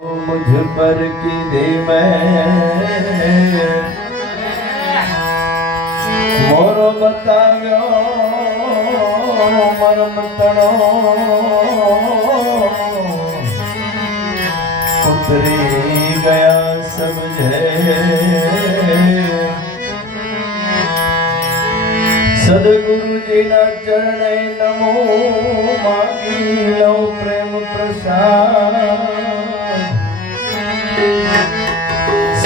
मुझ पर की दे मोरो बतायो मरम तनो उतरी गया समझे सदगुरु जी न चरण नमो मांगी लो प्रेम प्रसाद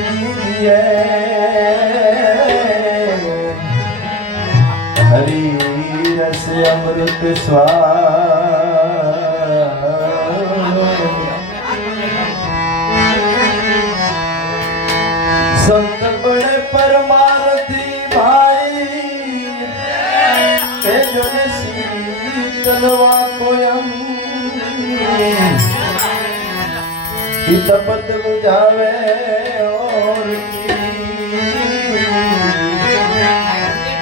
हरी रस अमृत संत बड़े परमारथी भाई तलवा कोयम तपत बुझावे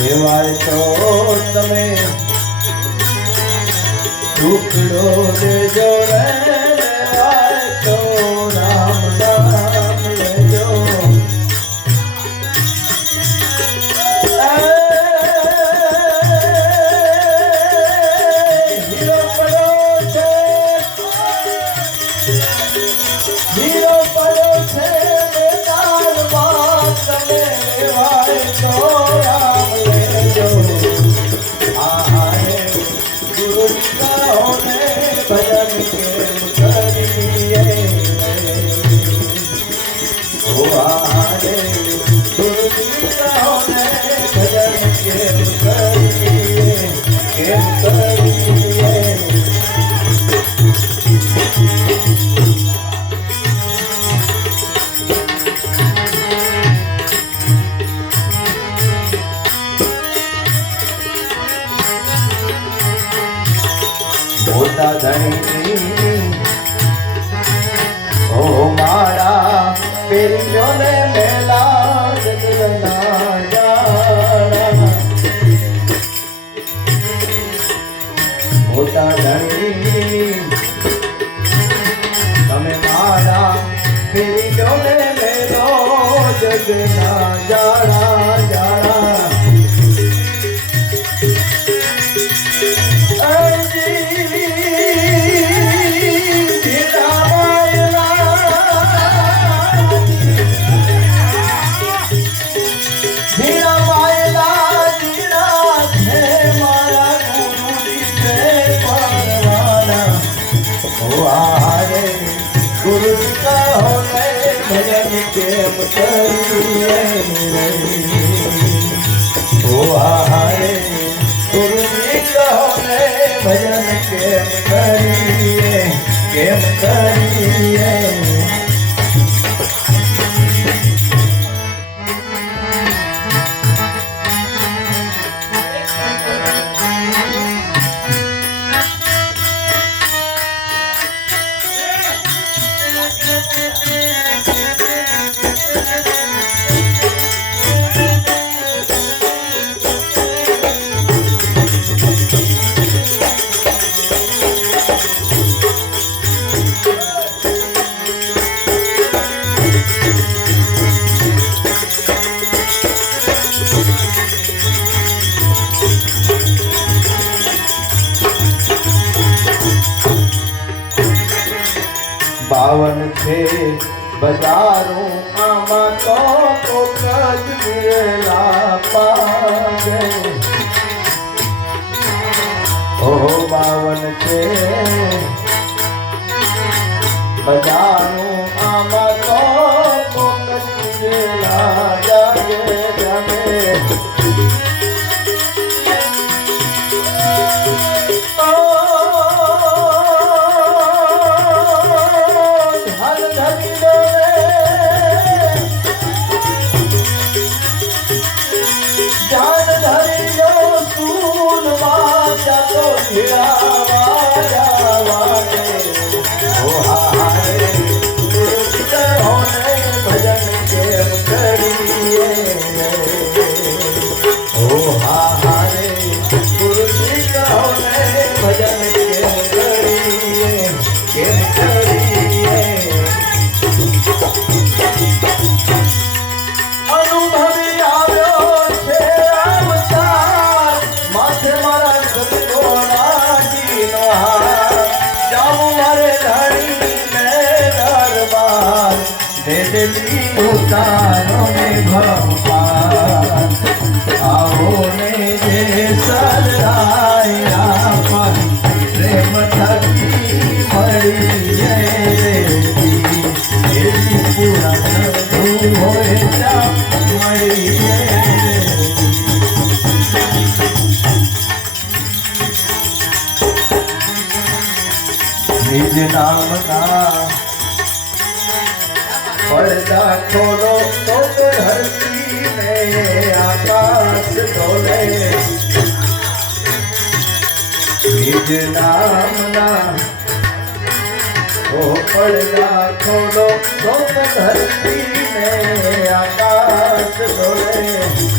દેવાય તો તમે ટુકડો દેજો રે કેમ કરી કેમ ઓ બાવન છે पर्दा खोलो तो धरती तो में आकाश बोले निज नाम ना ओ पर्दा खोलो तो धरती तो में आकाश बोले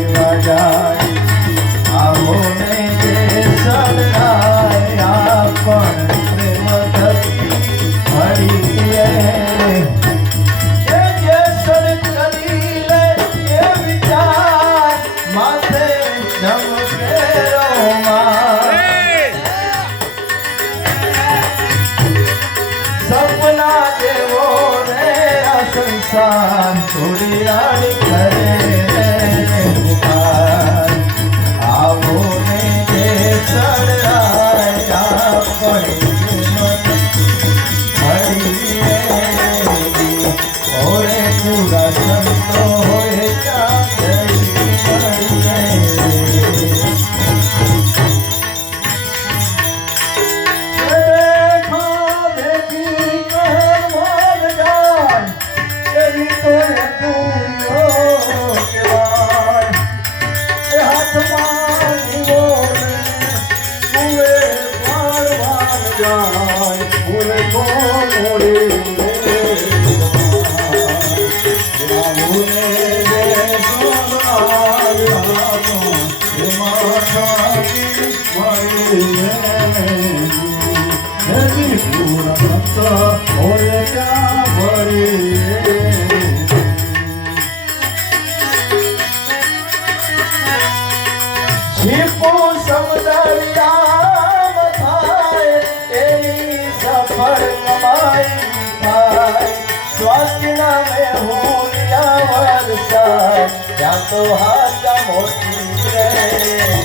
સાન થોડી કરે આવો ને જે ચડાયા પડે જાય હું કોણ મોડે तो हाथ down रे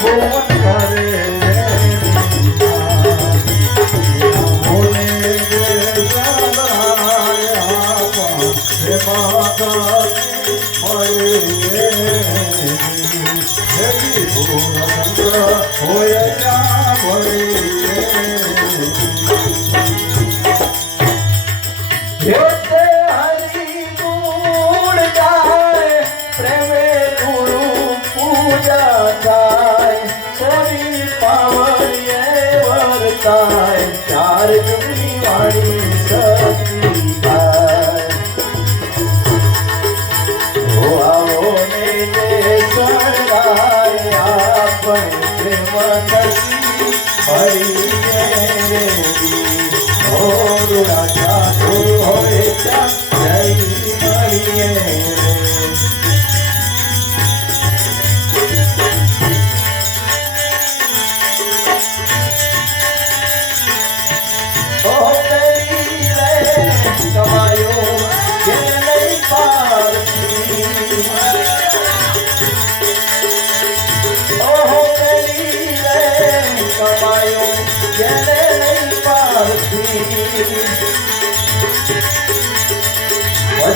भुवन हरे Aí. É. É.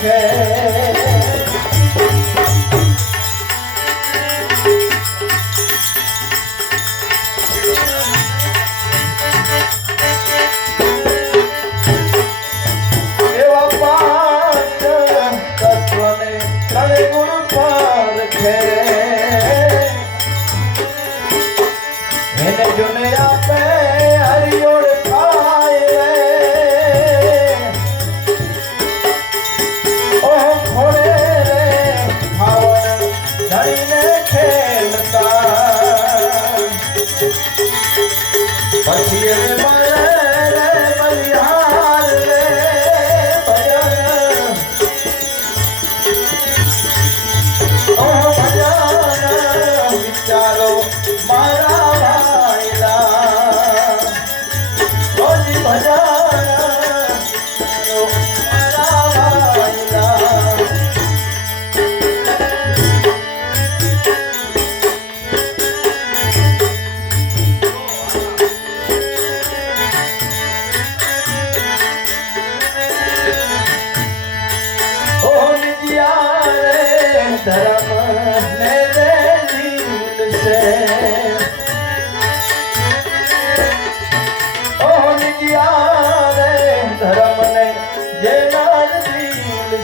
है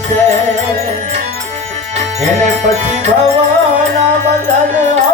છે એને પછી ભવાના બદલ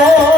Oh.